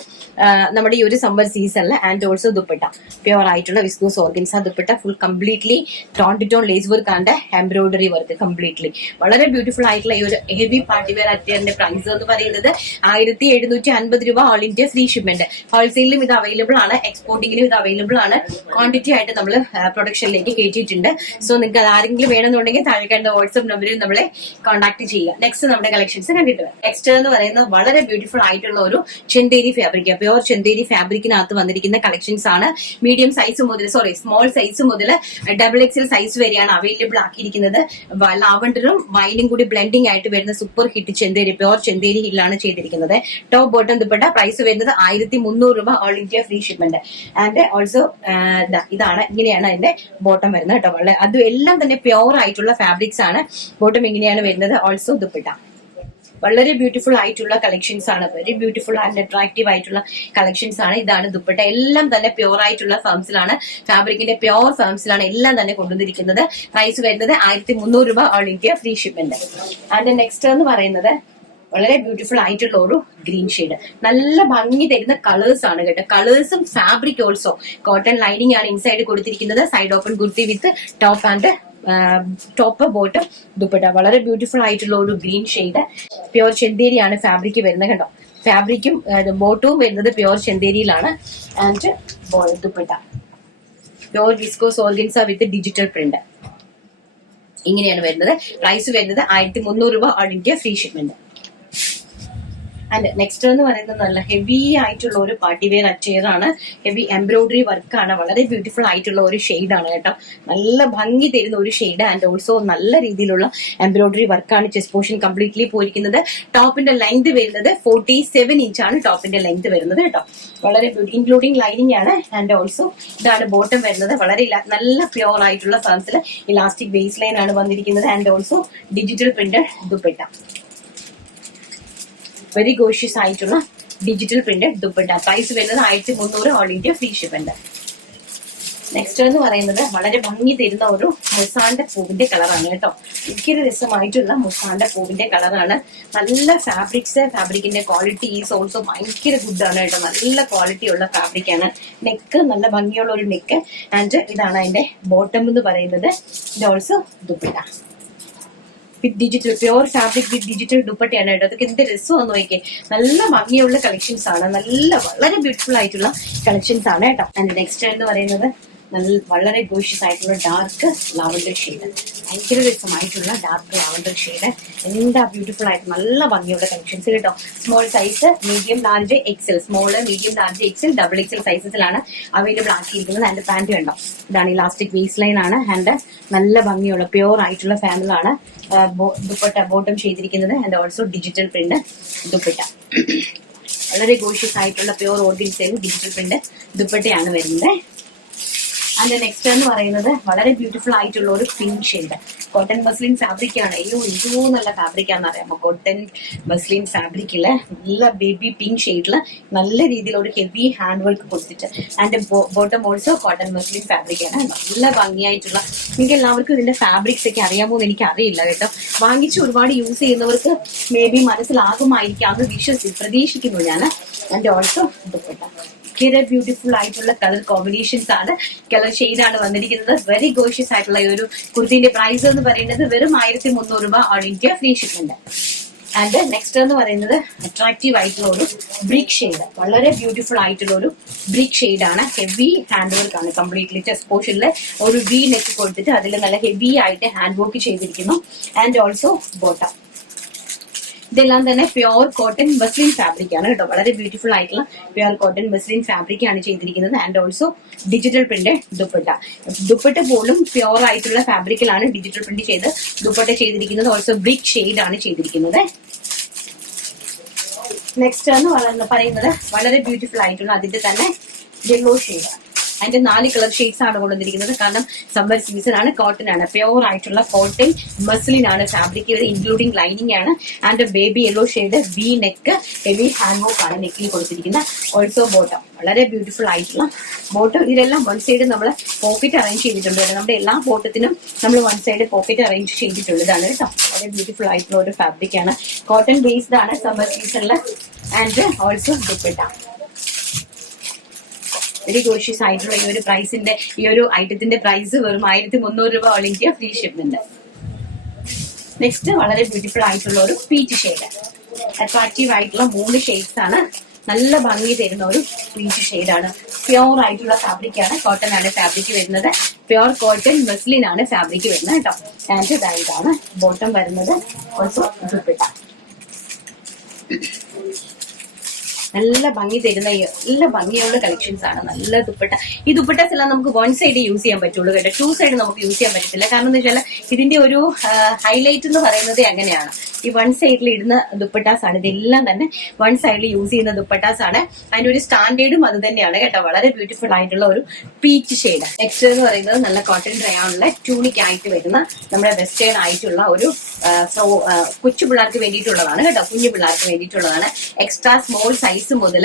നമ്മുടെ ഈ ഒരു സമ്മർ സീസണിൽ. ആൻഡ് ഓൾസോ ദുപ്പട്ട പ്യോർ ആയിട്ടുള്ള viscose organza dupatta, full completely tone to tone lace work and embroidery work completely. വളരെ ബ്യൂട്ടിഫുൾ ആയിട്ടുള്ള ഈ ഒരു ഹെവി പാർട്ടി വെയർ അറ്റയറിന്റെ പ്രൈസ് എന്ന് പറയുന്നത് 1750 രൂപ, ഓൾ ഇന്ത്യ ഫ്രീ ഷിപ്മെന്റ്. ഹോൾസെയിലും ഇത് അവൈലബിൾ ആണ്, എക്സ്പോർട്ടിങ്ങിലും ഇത് അവൈലബിൾ ആണ്. ക്വാണ്ടിറ്റി ആയിട്ട് നമ്മൾ പ്രൊഡക്ഷനിലേക്ക് കയറ്റിയിട്ടുണ്ട്. സോ നിങ്ങൾക്ക് അത് ആരെങ്കിലും വേണമെന്നുണ്ടെങ്കിൽ താഴെ കാണുന്ന വാട്സ്ആപ്പ് നമ്പറിൽ നമ്മളെ കോൺടാക്ട് ചെയ്യുക. നെക്സ്റ്റ് നമ്മുടെ കളക്ഷൻസ് കണ്ടിട്ട് വരാം. നെക്സ്റ്റ് എന്ന് പറയുന്നത് വളരെ ബ്യൂട്ടിഫുൾ ആയിട്ടുള്ള ഒരു ചെന്തേരി ഫാബ്രിക്, പ്യോർ ചെന്തേരി ഫാബ്രിക്കിനകത്ത് വന്നിരിക്കുന്ന കളക്ഷൻസ് ആണ്. മീഡിയം സൈസ് മുതൽ സ്മോൾ സൈസ് മുതൽ XXL സൈസ് വരെയാണ് അവൈലബിൾ ആക്കിയിരിക്കുന്നത്. ലാവണ്ടറും വൈനും കൂടി ബ്ലെൻഡിംഗ് ആയിട്ട് വരുന്ന super hit Chanderi, pure Chanderi ഹില്ലാണ് ചെയ്തിരിക്കുന്നത്. Top bottom dupatta. പ്രൈസ് വരുന്നത് 1300 രൂപ, all India free shipment. And also ഇതാണ്, ഇങ്ങനെയാണ് അതിന്റെ ബോട്ടം വരുന്നത് കേട്ടോ. അതും എല്ലാം തന്നെ പ്യോർ ആയിട്ടുള്ള ഫാബ്രിക്സ് ആണ്. ബോട്ടം ഇങ്ങനെയാണ് വരുന്നത്. ഓൾസോ ദുപ്പട്ട. വളരെ ബ്യൂട്ടിഫുൾ ആയിട്ടുള്ള കളക്ഷൻസ് ആണ്. വെരി ബ്യൂട്ടിഫുൾ ആൻഡ് അട്രാക്റ്റീവ് ആയിട്ടുള്ള കളക്ഷൻസ് ആണ്. ഇതാണ് ദുപ്പട്ട. എല്ലാം തന്നെ പ്യോർ ആയിട്ടുള്ള ഫേംസിലാണ്, ഫാബ്രിക്കിന്റെ പ്യോർ ഫേംസിലാണ് എല്ലാം തന്നെ കൊണ്ടുവന്നിരിക്കുന്നത്. പ്രൈസ് വരുന്നത് 1300 രൂപ, all India free shipment. And next എന്ന് പറയുന്നത് വളരെ ബ്യൂട്ടിഫുൾ ആയിട്ടുള്ള ഒരു ഗ്രീൻ ഷെയ്ഡ്. നല്ല ഭംഗി തരുന്ന കളേഴ്സ് ആണ് കേട്ടോ. കളേഴ്സും ഫാബ്രിക് ഓൾസോ കോട്ടൺ ലൈനിങ് ആണ് ഇൻസൈഡ് കൊടുത്തിരിക്കുന്നത്. Side open kurti with top and top bottom dupatta. വളരെ ബ്യൂട്ടിഫുൾ ആയിട്ടുള്ള ഒരു ഗ്രീൻ ഷെയ്ഡ്. പ്യോർ ചെന്തേരിയാണ് ഫാബ്രിക് വരുന്നത് കേട്ടോ. ഫാബ്രിക്കും ബോട്ടവും വരുന്നത് പ്യോർ ചെന്തേരിയിലാണ്. And dupatta pure viscose organza with digital print. ഇങ്ങനെയാണ് വരുന്നത്. പ്രൈസ് വരുന്നത് 1300 രൂപ, all India free shipment. And next എന്ന് പറയുന്നത് നല്ല ഹെവി ആയിട്ടുള്ള ഒരു പാർട്ടി വെയർ അറ്റയർ ആണ്. ഹെവി എംബ്രോയിഡറി വർക്കാണ്. വളരെ ബ്യൂട്ടിഫുൾ ആയിട്ടുള്ള ഒരു ഷെയ്ഡാണ് കേട്ടോ. നല്ല ഭംഗി തരുന്ന ഒരു ഷെയ്ഡ്. ആൻഡ് ഓൾസോ നല്ല രീതിയിലുള്ള എംബ്രോയിഡറി വർക്കാണ്. ചെസ്റ്റ് പോർഷൻ കംപ്ലീറ്റ്ലി പോയിരിക്കുന്നത്. ടോപ്പിന്റെ ലെങ്ത് വരുന്നത് 47 ഇഞ്ചാണ് ടോപ്പിന്റെ ലെങ്ത് വരുന്നത് കേട്ടോ. വളരെ ഇൻക്ലൂഡിംഗ് ലൈനിങ് ആണ്. ആൻഡ് ഓൾസോ ഇതാണ് ബോട്ടം വരുന്നത്. വളരെ നല്ല പ്യോർ ആയിട്ടുള്ള ഫാൻസിൽ ഇലാസ്റ്റിക് ബേസ് ലൈൻ ആണ് വന്നിരിക്കുന്നത്. And also digital printed dupatta. Very gorgeous ആയിട്ടുള്ള ഡിജിറ്റൽ പ്രിന്റഡ് ദുപ്പട്ട. പ്രൈസ് വരുന്നത് 1300, all India free shipment. Next എന്ന് പറയുന്നത് വളരെ ഭംഗി തരുന്ന ഒരു മുസാണ്ട പൂവിന്റെ കളറാണ് കേട്ടോ. ഭയങ്കര രസമായിട്ടുള്ള മുസാണ്ട പൂവിന്റെ കളറാണ്. നല്ല ഫാബ്രിക്സ്, ഫാബ്രിക്കിന്റെ ക്വാളിറ്റി ഈസ് ഓൾസോ ഭയങ്കര ഗുഡ് ആണ് കേട്ടോ. നല്ല ക്വാളിറ്റി ഉള്ള ഫാബ്രിക് ആണ്. നെക്ക് നല്ല ഭംഗിയുള്ള ഒരു നെക്ക്. ആൻഡ് ഇതാണ് അതിന്റെ ബോട്ടം എന്ന് പറയുന്നത്. ഇത് ഓൾസോ ദുപ്പട്ട വിത്ത് ഡിജിറ്റൽ, പ്യോർ ഫാബ്രിക് വിത്ത് ഡിജിറ്റൽ ദുപ്പട്ടയാണ് കേട്ടോ. അതൊക്കെ എന്ത് രസമാണെന്ന് നോക്കിയേ. നല്ല ഭംഗിയുള്ള കളക്ഷൻസ് ആണ്. വളരെ ബ്യൂട്ടിഫുൾ ആയിട്ടുള്ള കളക്ഷൻസ് ആണ് കേട്ടോ. ആൻഡ് നെക്സ്റ്റ് എന്ന് പറയുന്നത് വളരെ ഗോഷ്യസ് ആയിട്ടുള്ള ഡാർക്ക് ലാവണ്ടർ ഷെയ്ഡ്. ഭയങ്കര രസമായിട്ടുള്ള ഡാർക്ക് ലാവണ്ടർ ഷെയ്ഡ്. എന്താ ബ്യൂട്ടിഫുൾ ആയിട്ട് നല്ല ഭംഗിയുള്ള കളക്ഷൻസ് കേട്ടോ. Small size, medium, large, XL, small, medium, large, XL, XXL സൈസസിലാണ് അവൈലബിൾ ആക്കിയിരിക്കുന്നത്. ആൻഡ് പാന്റ് കണ്ടോ, ഇതാണ് ഇലാസ്റ്റിക് വേസ്റ്റ് ലൈൻ ആണ്. ആൻഡ് നല്ല ഭംഗിയുള്ള പ്യോർ ആയിട്ടുള്ള ഫാമിലാണ് ദുപ്പട്ട ബോട്ടം ചെയ്തിരിക്കുന്നത്. And also digital print dupatta. വളരെ ഗോഷ്യസ് ആയിട്ടുള്ള പ്യൂർ ഓർഗൻസയിൽ ഡിജിറ്റൽ പ്രിന്റ് ദുപ്പട്ടയാണ് വരുന്നത്. അതിന്റെ നെക്സ്റ്റ് എന്ന് പറയുന്നത് വളരെ ബ്യൂട്ടിഫുൾ ആയിട്ടുള്ള ഒരു pink shade cotton muslin fabric ആണ്. അയ്യോ നല്ല ഫാബ്രിക് ആണെന്ന് അറിയാമോ? കോട്ടൺ മസ്ലിൻ ഫാബ്രിക്കില് നല്ല ബേബി പിങ്ക് ഷെയ്ഡില് നല്ല രീതിയിൽ ഒരു ഹെവി ഹാൻഡ് വർക്ക് കൊടുത്തിട്ട് and bottom also cotton muslin fabric ആണ്. നല്ല ഭംഗിയായിട്ടുള്ള, നിങ്ങൾക്ക് എല്ലാവർക്കും ഇതിന്റെ ഫാബ്രിക്സ് ഒക്കെ അറിയാമോ എന്ന് എനിക്ക് അറിയില്ല കേട്ടോ. വാങ്ങിച്ച് ഒരുപാട് യൂസ് ചെയ്യുന്നവർക്ക് മേ ബി മനസ്സിലാകുമായിരിക്കാം എന്ന് പ്രതീക്ഷിക്കുന്നു ഞാൻ. ആൻഡ് ഓൾസോ ദുപ്പട്ട ഭയങ്കര ബ്യൂട്ടിഫുൾ ആയിട്ടുള്ള കളർ കോമ്പിനേഷൻസ് ആണ്, കളർ ഷെയ്ഡ് ആണ് വന്നിരിക്കുന്നത്. വെരി ഗോഷ്യസ് ആയിട്ടുള്ള ഈ ഒരു കുർത്തിന്റെ പ്രൈസ് എന്ന് പറയുന്നത് വെറും 1300 രൂപ all India free shipment. And next എന്ന് പറയുന്നത് അട്രാക്റ്റീവ് ആയിട്ടുള്ള ഒരു ബ്രിക്ക് ഷെയ്ഡ്, വളരെ ബ്യൂട്ടിഫുൾ ആയിട്ടുള്ള ഒരു ബ്രിക്ക് ഷെയ്ഡ് ആണ്. ഹെവി ഹാൻഡ് വർക്ക് ആണ്, കംപ്ലീറ്റ്ലി ചെസ്റ്റ് പോർഷനിൽ ഒരു വി നെക്ക് കൊടുത്തിട്ട് അതിൽ നല്ല ഹെവി ആയിട്ട് ഹാൻഡ് വർക്ക് ചെയ്തിരിക്കുന്നു. ആൻഡ് ഓൾസോ ബോട്ടം ഇതെല്ലാം തന്നെ പ്യോർ കോട്ടൺ മസ്ലിൻ ഫാബ്രിക് ആണ് കേട്ടോ. വളരെ ബ്യൂട്ടിഫുൾ ആയിട്ടുള്ള പ്യോർ കോട്ടൺ മസ്ലിൻ ഫാബ്രിക് ആണ് ചെയ്തിരിക്കുന്നത്. And also digital print dupatta പോലും പ്യോർ ആയിട്ടുള്ള ഫാബ്രിക്കിലാണ് ഡിജിറ്റൽ പ്രിന്റ് ചെയ്ത് ദുപ്പട്ട ചെയ്തിരിക്കുന്നത്. ഓൾസോ ബ്രിക്ക് ഷെയ്ഡ് ആണ് ചെയ്തിരിക്കുന്നത്. നെക്സ്റ്റ് എന്ന് പറയുന്നത് വളരെ ബ്യൂട്ടിഫുൾ ആയിട്ടുള്ള അതിന്റെ തന്നെ യെല്ലോ ഷെയ്ഡ്. അതിന്റെ 4 കളർ ഷെയ്ഡ്സ് ആണ് കൊണ്ടുവന്നിരിക്കുന്നത്. കാരണം സമ്മർ സീസൺ ആണ്, കോട്ടൺ ആണ്, പ്യോർ ആയിട്ടുള്ള കോട്ടൺ മസ്ലിൻ ആണ് ഫാബ്രിക്, ഇൻക്ലൂഡിംഗ് ലൈനിങ് ആണ്. And baby yellow shade, V neck, heavy hand work ആണ് നെക്കിൽ കൊടുത്തിരിക്കുന്നത്. ഓൾസോ ബോട്ടം വളരെ ബ്യൂട്ടിഫുൾ ആയിട്ടുള്ള ബോട്ടം. ഇതിലെല്ലാം വൺ സൈഡ് നമ്മൾ പോക്കറ്റ് അറേഞ്ച് ചെയ്തിട്ടുണ്ട്. നമ്മുടെ എല്ലാ ബോട്ടത്തിനും നമ്മൾ വൺ സൈഡ് പോക്കറ്റ് അറേഞ്ച് ചെയ്തിട്ടുള്ളതാണ് കേട്ടോ. വളരെ ബ്യൂട്ടിഫുൾ ആയിട്ടുള്ള ഒരു ഫാബ്രിക് ആണ്, കോട്ടൺ ബേസ്ഡ് ആണ് സമ്മർ സീസണിൽ. And also dupatta very gorgeous ആയിട്ടുള്ള ഈ ഒരു പ്രൈസിന്റെ, ഈ ഒരു ഐറ്റത്തിന്റെ പ്രൈസ് വെറും 1300 രൂപ all India free shipment. Next വളരെ ബ്യൂട്ടിഫുൾ ആയിട്ടുള്ള ഒരു പീച്ച് ഷെയ്ഡ്, അട്രാക്റ്റീവ് ആയിട്ടുള്ള 3 ഷെയ്ഡ്സ് ആണ്. നല്ല ഭംഗി തരുന്ന ഒരു പീച്ച് ഷെയ്ഡാണ്. പ്യോർ ആയിട്ടുള്ള ഫാബ്രിക് ആണ്, കോട്ടൺ ആണ് ഫാബ്രിക് വരുന്നത്. പ്യോർ കോട്ടൺ മസ്ലിൻ ആണ് ഫാബ്രിക് വരുന്നത് കേട്ടോ. ആൻഡ് ഇതാണ് ബോട്ടം വരുന്നത്. ഓൾസോ ദുപ്പട്ട നല്ല ഭംഗി തരുന്ന നല്ല ഭംഗിയുള്ള കളക്ഷൻസ് ആണ്. നല്ല ദുപ്പട്ട. ഈ ദുപ്പട്ടാസ് എല്ലാം നമുക്ക് വൺ സൈഡ് യൂസ് ചെയ്യാൻ പറ്റുള്ളൂ കേട്ടോ, 2 സൈഡ് നമുക്ക് യൂസ് ചെയ്യാൻ പറ്റത്തില്ല. കാരണം എന്താ വെച്ചാൽ ഇതിന്റെ ഒരു ഹൈലൈറ്റ് എന്ന് പറയുന്നത് അങ്ങനെയാണ്. ഈ വൺ സൈഡിൽ ഇടുന്ന ദുപ്പട്ടാസ് ആണ്. ഇതെല്ലാം തന്നെ വൺ സൈഡിൽ യൂസ് ചെയ്യുന്ന ദുപ്പട്ടാസ് ആണ്. അതിന്റെ ഒരു സ്റ്റാൻഡേർഡും അത് തന്നെയാണ് കേട്ടോ. വളരെ ബ്യൂട്ടിഫുൾ ആയിട്ടുള്ള ഒരു പീച്ച് ഷെയ്ഡ്. നെക്സ്റ്റ് എന്ന് പറയുന്നത് നല്ല കോട്ടൺ റയോണിലെ ട്യൂണിക് ആയിട്ട് വരുന്ന നമ്മുടെ വെസ്റ്റേൺ ആയിട്ടുള്ള ഒരു കൊച്ചു പിള്ളേർക്ക് വേണ്ടിയിട്ടുള്ളതാണ് കേട്ടോ. കുഞ്ഞു പിള്ളേർക്ക് വേണ്ടിയിട്ടുള്ളതാണ്. എക്സ്ട്രാ സ്മോൾ സൈസ് മുതൽ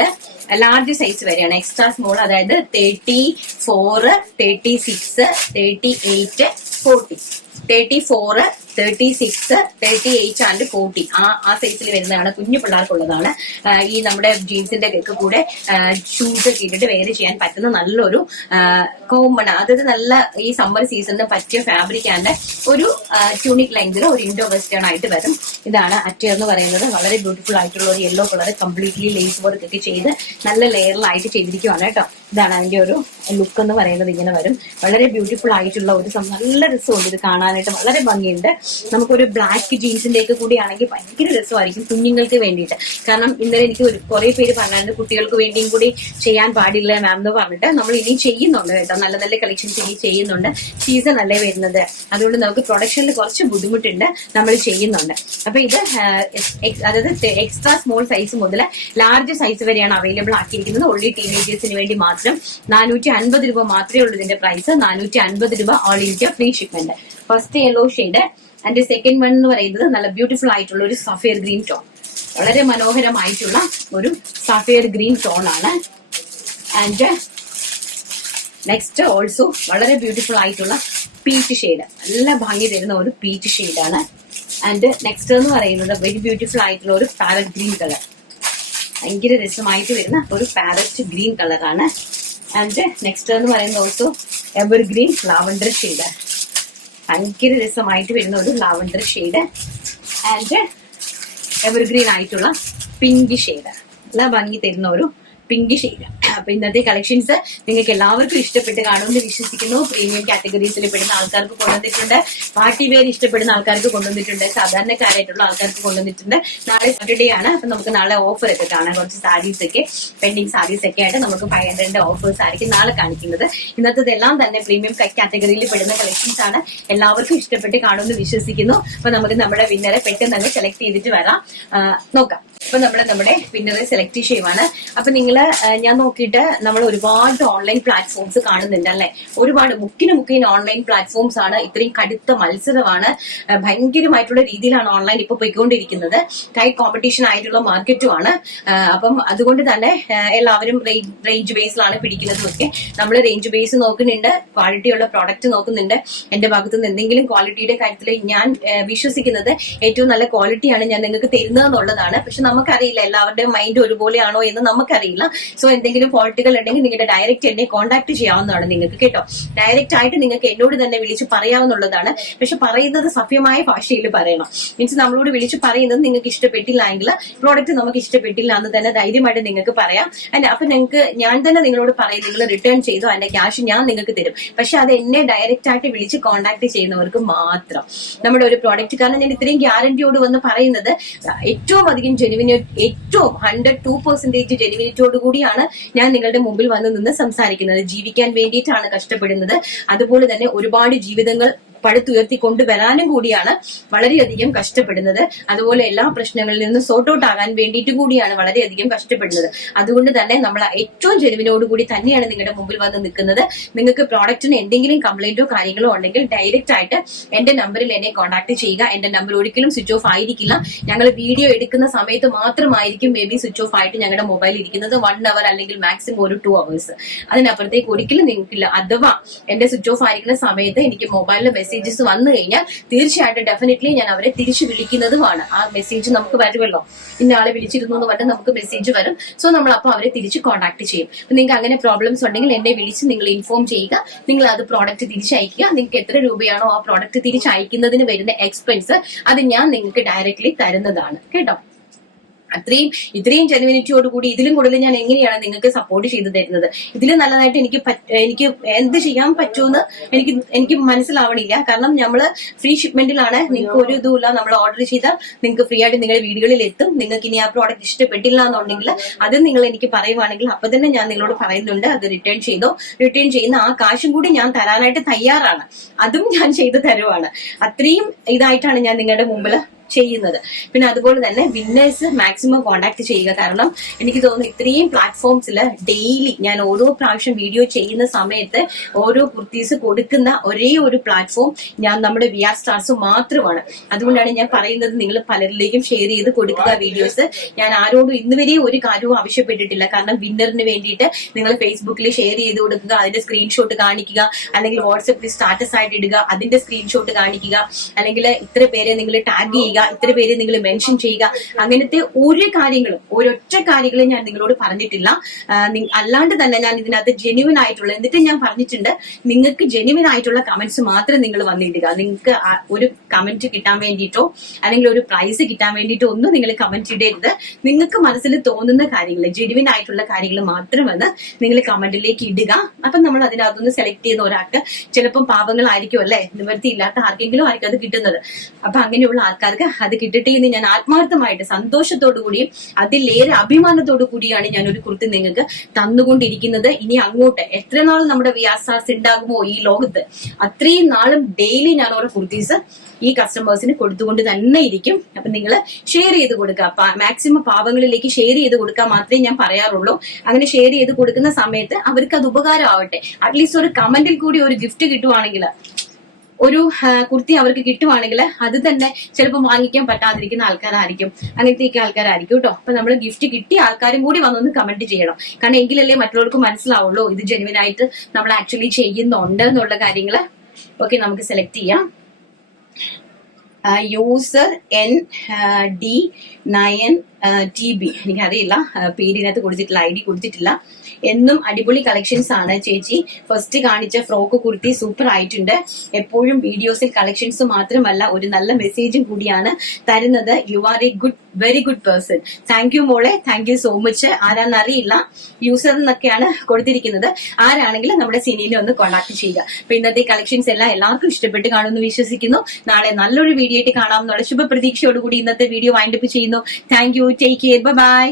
ലാർജ് സൈസ് വരെയാണ്. എക്സ്ട്രാ സ്മോൾ അതായത് 34, 36, 38, 40, 34, 36, 38 ആൻഡ് 40 ആ സൈസിൽ വരുന്നതാണ്. കുഞ്ഞു പിള്ളേർക്കുള്ളതാണ്. ഈ നമ്മുടെ ജീൻസിന്റെ ഒക്കെ കൂടെ ഷൂസ് ഒക്കെ ഇട്ടിട്ട് വെയർ ചെയ്യാൻ പറ്റുന്ന നല്ലൊരു കോമൺ, അതായത് നല്ല ഈ സമ്മർ സീസണിന് പറ്റിയ ഫാബ്രിക് ആൻഡ് ഒരു ട്യൂണിക് ലെങ്തിൽ ഒരു ഇൻഡോ വെസ്റ്റേൺ ആയിട്ട് വരും. ഇതാണ് അറ്റർ എന്ന് പറയുന്നത്. വളരെ ബ്യൂട്ടിഫുൾ ആയിട്ടുള്ള ഒരു yellow colour completely lace work ഒക്കെ ചെയ്ത് നല്ല ലെയറിലായിട്ട് ചെയ്തിരിക്കുവാണ് കേട്ടോ. ഇതാണ് അതിന്റെ ഒരു ലുക്ക് എന്ന് പറയുന്നത്. ഇങ്ങനെ വരും. വളരെ ബ്യൂട്ടിഫുൾ ആയിട്ടുള്ള ഒരു നല്ല രസമുണ്ട് ഇത് കാണാനായിട്ട്, വളരെ ഭംഗിയുണ്ട്. നമുക്കൊരു ബ്ലാക്ക് ജീൻസിന്റെ ഒക്കെ കൂടി ആണെങ്കിൽ ഭയങ്കര രസമായിരിക്കും കുഞ്ഞുങ്ങൾക്ക് വേണ്ടിയിട്ട്. കാരണം ഇന്നലെ എനിക്ക് കുറെ പേര് പറഞ്ഞായിരുന്നു കുട്ടികൾക്ക് വേണ്ടിയും കൂടി ചെയ്യാൻ പാടില്ല മാം എന്ന് പറഞ്ഞിട്ട്. നമ്മൾ ഇനി ചെയ്യുന്നുണ്ട് കേട്ടോ, നല്ല നല്ല കളക്ഷൻസ് ഇനി ചെയ്യുന്നുണ്ട്. സീസൺ അല്ലേ വരുന്നത്, അതുകൊണ്ട് നമുക്ക് പ്രൊഡക്ഷനിൽ കുറച്ച് ബുദ്ധിമുട്ടുണ്ട്, നമ്മൾ ചെയ്യുന്നുണ്ട്. അപ്പൊ ഇത് അതായത് എക്സ്ട്രാ സ്മോൾ സൈസ് മുതൽ ലാർജ് സൈസ് വരെയാണ് അവൈലബിൾ ആക്കിയിരിക്കുന്നത്. ഓൺലി ടീനേജേഴ്സിന് വേണ്ടി മാത്രം 450 രൂപ മാത്രമേ ഉള്ളൂ ഇതിന്റെ പ്രൈസ്. 450 രൂപ all India free shipment. First yellow shade and second one എന്ന് പറയുന്നത് നല്ല ബ്യൂട്ടിഫുൾ ആയിട്ടുള്ള ഒരു സഫയർ ഗ്രീൻ ടോൺ. വളരെ മനോഹരമായിട്ടുള്ള ഒരു സഫയർ ഗ്രീൻ ടോൺ ആണ്. ആൻഡ് നെക്സ്റ്റ് ഓൾസോ വളരെ ബ്യൂട്ടിഫുൾ ആയിട്ടുള്ള പീച്ച് ഷെയ്ഡ്, നല്ല ഭംഗി തരുന്ന ഒരു പീച്ച് ഷെയ്ഡാണ്. ആൻഡ് നെക്സ്റ്റ് എന്ന് പറയുന്നത് വെരി ബ്യൂട്ടിഫുൾ ആയിട്ടുള്ള ഒരു പാരറ്റ് ഗ്രീൻ കളർ, ഭയങ്കര രസമായിട്ട് വരുന്ന ഒരു പാരറ്റ് ഗ്രീൻ കളറാണ്. ആൻഡ് നെക്സ്റ്റ് എന്ന് പറയുന്നത് also ever green lavender shade, ഭയങ്കര രസമായിട്ട് വരുന്ന ഒരു ലാവൻഡർ ഷെയ്ഡ്. ആൻഡ് എവർഗ്രീൻ ആയിട്ടുള്ള പിങ്ക് ഷെയ്ഡ്, നല്ല ഭംഗി തരുന്ന ഒരു പിങ്ക് ഷെയ്ഡ്. അപ്പൊ ഇന്നത്തെ കളക്ഷൻസ് നിങ്ങൾക്ക് എല്ലാവർക്കും ഇഷ്ടപ്പെട്ട് കാണുമെന്ന് വിശ്വസിക്കുന്നു. പ്രീമിയം കാറ്റഗറീസിൽ പെടുന്ന ആൾക്കാർക്ക് കൊണ്ടുവന്നിട്ടുണ്ട്, പാർട്ടി വെയർ ഇഷ്ടപ്പെടുന്ന ആൾക്കാർക്ക് കൊണ്ടുവന്നിട്ടുണ്ട്, സാധാരണക്കാരായിട്ടുള്ള ആൾക്കാർക്ക് കൊണ്ടുവന്നിട്ടുണ്ട്. നാളെ സാറ്റർഡേ ആണ്, അപ്പൊ നമുക്ക് നാളെ ഓഫർ ഒക്കെ കാണാം. കുറച്ച് സാരീസ് ഒക്കെ പെൻഡിങ് സാരീസ് ഒക്കെ ആയിട്ട് നമുക്ക് 500 ഓഫേഴ്സ് ആയിരിക്കും നാളെ കാണിക്കുന്നത്. ഇന്നത്തെല്ലാം തന്നെ പ്രീമിയം കാറ്റഗറിയിൽ പെടുന്ന കളക്ഷൻസ് ആണ്. എല്ലാവർക്കും ഇഷ്ടപ്പെട്ട് കാണുമെന്ന് വിശ്വസിക്കുന്നു. അപ്പൊ നമുക്ക് നമ്മുടെ വിന്നറെ പെട്ടെന്ന് തന്നെ സെലക്ട് ചെയ്തിട്ട് വരാം, നോക്കാം. അപ്പൊ നമ്മുടെ വിന്നറെ സെലക്ട് ചെയ്യുവാണ്. അപ്പൊ ഞാൻ നോക്കിയിട്ട് നമ്മൾ ഒരുപാട് ഓൺലൈൻ പ്ലാറ്റ്ഫോംസ് കാണുന്നുണ്ട് അല്ലെ. ഒരുപാട് മുക്കിന് ഓൺലൈൻ പ്ലാറ്റ്ഫോംസ് ആണ്. ഇത്രയും കടുത്ത മത്സരമാണ്, ഭയങ്കരമായിട്ടുള്ള രീതിയിലാണ് ഓൺലൈൻ ഇപ്പൊ പോയിക്കൊണ്ടിരിക്കുന്നത്. ടൈറ്റ് കോമ്പറ്റീഷൻ ആയിട്ടുള്ള മാർക്കറ്റുമാണ്. അപ്പം അതുകൊണ്ട് തന്നെ എല്ലാവരും റേഞ്ച് ബേസിലാണ് പിടിക്കുന്നതും ഒക്കെ. നമ്മൾ റേഞ്ച് ബേസ് നോക്കുന്നുണ്ട്, ക്വാളിറ്റിയുള്ള പ്രോഡക്റ്റ് നോക്കുന്നുണ്ട്. എന്റെ ഭാഗത്തു നിന്ന് എന്തെങ്കിലും ക്വാളിറ്റിയുടെ കാര്യത്തിൽ ഞാൻ വിശ്വസിക്കുന്നത് ഏറ്റവും നല്ല ക്വാളിറ്റിയാണ് ഞാൻ നിങ്ങൾക്ക് തരുന്നതെന്നുള്ളതാണ്. പക്ഷെ നമുക്കറിയില്ല എല്ലാവരുടെയും മൈൻഡ് ഒരുപോലെയാണോ എന്ന് നമുക്കറിയില്ല. സോ എന്തെങ്കിലും ഫോൾട്ടുകൾ ഉണ്ടെങ്കിൽ നിങ്ങളുടെ ഡയറക്റ്റ് എന്നെ കോൺടാക്ട് ചെയ്യാവുന്നതാണ് നിങ്ങൾക്ക് കേട്ടോ. ഡയറക്റ്റ് ആയിട്ട് നിങ്ങൾക്ക് എന്നോട് തന്നെ വിളിച്ച് പറയാവുന്നുള്ളതാണ്. പക്ഷെ പറയുന്നത് സഭ്യമായ ഭാഷയിൽ പറയണം. മീൻസ് നമ്മളോട് വിളിച്ച് പറയുന്നത് നിങ്ങൾക്ക് ഇഷ്ടപ്പെട്ടില്ല എങ്കിൽ പ്രോഡക്റ്റ് നമുക്ക് ഇഷ്ടപ്പെട്ടില്ല എന്ന് തന്നെ ധൈര്യമായിട്ട് നിങ്ങൾക്ക് പറയാം അല്ലെ. അപ്പൊ നിങ്ങൾക്ക് ഞാൻ തന്നെ നിങ്ങളോട് പറയും, നിങ്ങൾ റിട്ടേൺ ചെയ്തോ, അതിന്റെ ക്യാഷ് ഞാൻ നിങ്ങൾക്ക് തരും. പക്ഷെ അത് എന്നെ ഡയറക്റ്റ് ആയിട്ട് വിളിച്ച് കോൺടാക്ട് ചെയ്യുന്നവർക്ക് മാത്രം നമ്മുടെ ഒരു പ്രോഡക്റ്റ്. കാരണം ഞാൻ ഇത്രയും ഗ്യാരണ്ടിയോട് വന്ന് പറയുന്നത് ഏറ്റവും അധികം ഏറ്റവും 102% ജെനുവിനിറ്റിയോട് കൂടിയാണ് ഞാൻ നിങ്ങളുടെ മുമ്പിൽ വന്ന് നിന്ന് സംസാരിക്കുന്നത്. ജീവിക്കാൻ വേണ്ടിയിട്ടാണ് കഷ്ടപ്പെടുന്നത്. അതുപോലെ തന്നെ ഒരുപാട് ജീവിതങ്ങൾ പടുത്തുയർത്തി കൊണ്ടുവരാനും കൂടിയാണ് വളരെയധികം കഷ്ടപ്പെടുന്നത്. അതുപോലെ എല്ലാ പ്രശ്നങ്ങളിൽ നിന്ന് സോർട്ട് ഔട്ട് ആകാൻ വേണ്ടിയിട്ട് കൂടിയാണ് വളരെയധികം കഷ്ടപ്പെടുന്നത്. അതുകൊണ്ട് തന്നെ നമ്മൾ ഏറ്റവും ജെനുവിനോടുകൂടി തന്നെയാണ് നിങ്ങളുടെ മുമ്പിൽ വന്ന് നിൽക്കുന്നത്. നിങ്ങൾക്ക് പ്രോഡക്റ്റിന് എന്തെങ്കിലും കംപ്ലൈന്റോ കാര്യങ്ങളോ ഉണ്ടെങ്കിൽ ഡയറക്റ്റ് ആയിട്ട് എന്റെ നമ്പറിൽ എന്നെ കോൺടാക്ട് ചെയ്യുക. എന്റെ നമ്പർ ഒരിക്കലും സ്വിച്ച് ഓഫ് ആയിരിക്കില്ല. ഞങ്ങൾ വീഡിയോ എടുക്കുന്ന സമയത്ത് മാത്രമായിരിക്കും മേ ബി സ്വിച്ച് ഓഫ് ആയിട്ട് ഞങ്ങളുടെ മൊബൈൽ ഇരിക്കുന്നത്. 1 hour അല്ലെങ്കിൽ മാക്സിമം ഒരു 2 hours. അതിനപ്പുറത്തേക്ക് ഒരിക്കലും നിങ്ങൾക്കില്ല. അഥവാ എന്റെ സ്വിച്ച് ഓഫ് ആയിരിക്കുന്ന സമയത്ത് എനിക്ക് മൊബൈലിൽ മെസ്സേജസ് വന്നു കഴിഞ്ഞാൽ തീർച്ചയായിട്ടും ഡെഫിനറ്റ്ലി ഞാൻ അവരെ തിരിച്ചു വിളിക്കുന്നതുമാണ്. ആ മെസ്സേജ് നമുക്ക് വരുമല്ലോ, ഇന്ന ആളെ വിളിച്ചിരുന്നു എന്ന് പറഞ്ഞാൽ നമുക്ക് മെസ്സേജ് വരും. സോ നമ്മൾ അപ്പോൾ അവരെ തിരിച്ച് കോൺടാക്ട് ചെയ്യും. നിങ്ങൾക്ക് അങ്ങനെ പ്രോബ്ലംസ് ഉണ്ടെങ്കിൽ എന്നെ വിളിച്ച് നിങ്ങൾ ഇൻഫോം ചെയ്യുക. നിങ്ങൾ അത് പ്രോഡക്റ്റ് തിരിച്ചയക്കുക. നിങ്ങൾക്ക് എത്ര രൂപയാണോ ആ പ്രോഡക്റ്റ് തിരിച്ചയക്കുന്നതിന് വരുന്ന എക്സ്പെൻസ് അത് ഞാൻ നിങ്ങൾക്ക് ഡയറക്ട്ലി തരുന്നതാണ് കേട്ടോ. ഇത്രയും ജെനുവിനിറ്റിയോടുകൂടി ഇതിലും കൂടുതൽ ഞാൻ എങ്ങനെയാണ് നിങ്ങൾക്ക് സപ്പോർട്ട് ചെയ്തു തരുന്നത്? ഇതിലും നല്ലതായിട്ട് എനിക്ക് എന്ത് ചെയ്യാൻ പറ്റുമെന്ന് എനിക്ക് മനസ്സിലാവണില്ല. കാരണം നമ്മള് ഫ്രീ ഷിപ്മെന്റിലാണ്. നിങ്ങൾക്ക് ഒരു ഇതുമില്ല. നമ്മൾ ഓർഡർ ചെയ്താൽ നിങ്ങൾക്ക് ഫ്രീ ആയിട്ട് നിങ്ങളുടെ വീടുകളിൽ എത്തും. നിങ്ങൾക്ക് ഇനി ആ പ്രോഡക്റ്റ് ഇഷ്ടപ്പെട്ടില്ല എന്നുണ്ടെങ്കിൽ അത് നിങ്ങൾ എനിക്ക് പറയുവാണെങ്കിൽ അപ്പൊ തന്നെ ഞാൻ നിങ്ങളോട് പറയുന്നുണ്ട് അത് റിട്ടേൺ ചെയ്തോ. റിട്ടേൺ ചെയ്യുന്ന ആ കാശും കൂടി ഞാൻ തരാനായിട്ട് തയ്യാറാണ്. അതും ഞാൻ ചെയ്തു തരുവാണ്. അത്രയും ഇതായിട്ടാണ് ഞാൻ നിങ്ങളുടെ മുമ്പിൽ ചെയ്യുന്നത്. പിന്നെ അതുപോലെ തന്നെ വിന്നേഴ്സ് മാക്സിമം കോൺടാക്ട് ചെയ്യുക. കാരണം എനിക്ക് തോന്നുന്നു ഇത്രയും പ്ലാറ്റ്ഫോംസിൽ ഡെയിലി ഞാൻ ഓരോ പ്രാവശ്യം വീഡിയോ ചെയ്യുന്ന സമയത്ത് ഓരോ കുർത്തീസ് കൊടുക്കുന്ന ഒരേ ഒരു പ്ലാറ്റ്ഫോം നമ്മുടെ വിആർ സ്റ്റാർസ് മാത്രമാണ്. അതുകൊണ്ടാണ് ഞാൻ പറയുന്നത് നിങ്ങൾ പലരിലേക്കും ഷെയർ ചെയ്ത് കൊടുക്കുക വീഡിയോസ്. ഞാൻ ആരോടും ഇന്നുവരെ ഒരു കാര്യവും ആവശ്യപ്പെട്ടിട്ടില്ല. കാരണം വിന്നറിന് വേണ്ടിയിട്ട് നിങ്ങൾ ഫേസ്ബുക്കിൽ ഷെയർ ചെയ്ത് കൊടുക്കുക, അതിന്റെ സ്ക്രീൻഷോട്ട് കാണിക്കുക, അല്ലെങ്കിൽ വാട്സപ്പിൽ സ്റ്റാറ്റസ് ആയിട്ട് ഇടുക, അതിന്റെ സ്ക്രീൻഷോട്ട് കാണിക്കുക, അല്ലെങ്കിൽ ഇത്ര പേരെ നിങ്ങൾ ടാഗ് ചെയ്യുക, ഇത്ര പേര് നിങ്ങൾ മെൻഷൻ ചെയ്യുക. അങ്ങനത്തെ ഒരൊറ്റ കാര്യങ്ങളും ഞാൻ നിങ്ങളോട് പറഞ്ഞിട്ടില്ല. അല്ലാണ്ട് തന്നെ ഞാൻ ഇതിനകത്ത് ജെന്യുവൻ ആയിട്ടുള്ള, എന്നിട്ട് ഞാൻ പറഞ്ഞിട്ടുണ്ട് നിങ്ങൾക്ക് ജെന്യുവൻ ആയിട്ടുള്ള കമന്റ്സ് മാത്രം നിങ്ങൾ വന്നിടുക. നിങ്ങൾക്ക് ഒരു കമന്റ് കിട്ടാൻ വേണ്ടിയിട്ടോ അല്ലെങ്കിൽ ഒരു പ്രൈസ് കിട്ടാൻ വേണ്ടിയിട്ടോ ഒന്നും നിങ്ങൾ കമന്റ് ഇടരുത്. നിങ്ങൾക്ക് മനസ്സിൽ തോന്നുന്ന കാര്യങ്ങൾ, ജെന്യുവൻ ആയിട്ടുള്ള കാര്യങ്ങൾ മാത്രം വന്ന് നിങ്ങൾ കമന്റിലേക്ക് ഇടുക. അപ്പൊ നമ്മൾ അതിനകത്തുനിന്ന് സെലക്ട് ചെയ്യുന്ന ഒരാൾക്ക് ചിലപ്പം പാവങ്ങളായിരിക്കും അല്ലെ, നിവൃത്തിയില്ലാത്ത ആർക്കെങ്കിലും ആയിരിക്കും അത് കിട്ടുന്നത്. അപ്പൊ അങ്ങനെയുള്ള ആൾക്കാർക്ക് അത് കിട്ടട്ടെ എന്ന് ഞാൻ ആത്മാർത്ഥമായിട്ട് സന്തോഷത്തോടു കൂടിയും അതിലേറെ അഭിമാനത്തോടു കൂടിയാണ് ഞാൻ ഒരു കുർത്തി നിങ്ങൾക്ക് തന്നുകൊണ്ടിരിക്കുന്നത്. ഇനി അങ്ങോട്ട് എത്ര നാൾ നമ്മുടെ വിആർ സ്റ്റാർസ് ഉണ്ടാകുമോ ഈ ലോകത്ത്, അത്രയും നാളും ഡെയിലി ഞാൻ ഓരോ കുർത്തീസ് ഈ കസ്റ്റമേഴ്സിന് കൊടുത്തുകൊണ്ട് തന്നെ ഇരിക്കും. അപ്പൊ നിങ്ങൾ ഷെയർ ചെയ്ത് കൊടുക്കുക. മാക്സിമം പാവങ്ങളിലേക്ക് ഷെയർ ചെയ്ത് കൊടുക്കാൻ മാത്രമേ ഞാൻ പറയാറുള്ളൂ. അങ്ങനെ ഷെയർ ചെയ്ത് കൊടുക്കുന്ന സമയത്ത് അവർക്ക് അത് ഉപകാരമാവട്ടെ. അറ്റ്ലീസ്റ്റ് ഒരു കമന്റിൽ കൂടി ഒരു ഗിഫ്റ്റ് കിട്ടുവാണെങ്കിൽ, ഒരു കുർത്തി അവർക്ക് കിട്ടുവാണെങ്കിൽ അത് തന്നെ ചിലപ്പോൾ വാങ്ങിക്കാൻ പറ്റാതിരിക്കുന്ന ആൾക്കാരായിരിക്കും, അങ്ങനത്തെയൊക്കെ ആൾക്കാരായിരിക്കും കേട്ടോ. അപ്പൊ നമ്മൾ ഗിഫ്റ്റ് കിട്ടിയ ആൾക്കാരും കൂടി വന്നൊന്ന് കമന്റ് ചെയ്യണം. കാരണം എങ്കിലല്ലേ മറ്റുള്ളവർക്ക് മനസ്സിലാവുള്ളൂ ഇത് ജെന്യുവൻ ആയിട്ട് നമ്മൾ ആക്ച്വലി ചെയ്യുന്നുണ്ട് എന്നുള്ള കാര്യങ്ങള്. ഓക്കെ, നമുക്ക് സെലക്ട് ചെയ്യാം. യൂസർ ND9TB, എനിക്കറിയില്ല, പേരിനകത്ത് കൊടുത്തിട്ടില്ല, ID കൊടുത്തിട്ടില്ല. എന്നും അടിപൊളി കളക്ഷൻസ് ആണ് ചേച്ചി. ഫസ്റ്റ് കാണിച്ച ഫ്രോക്ക് കുർത്തി സൂപ്പർ ആയിട്ടുണ്ട്. എപ്പോഴും വീഡിയോസിൽ കളക്ഷൻസ് മാത്രമല്ല ഒരു നല്ല മെസ്സേജും കൂടിയാണ് തരുന്നത്. You are a very good person. Thank you മോളെ, താങ്ക് യു സോ മച്ച്. ആരാന്നറിയില്ല, യൂസർ എന്നൊക്കെയാണ് കൊടുത്തിരിക്കുന്നത്. ആരാണെങ്കിലും നമ്മുടെ സിനിനെ ഒന്ന് കോൺടാക്ട് ചെയ്യുക. അപ്പൊ ഇന്നത്തെ കളക്ഷൻസ് എല്ലാം എല്ലാവർക്കും ഇഷ്ടപ്പെട്ട് കാണുമെന്ന് വിശ്വസിക്കുന്നു. നാളെ നല്ലൊരു വീഡിയോ ആയിട്ട് കാണാം എന്നുള്ള ശുഭ പ്രതീക്ഷയോടുകൂടി ഇന്നത്തെ വീഡിയോ വൈൻഡപ്പ് ചെയ്യുന്നു. Thank you, take care, by.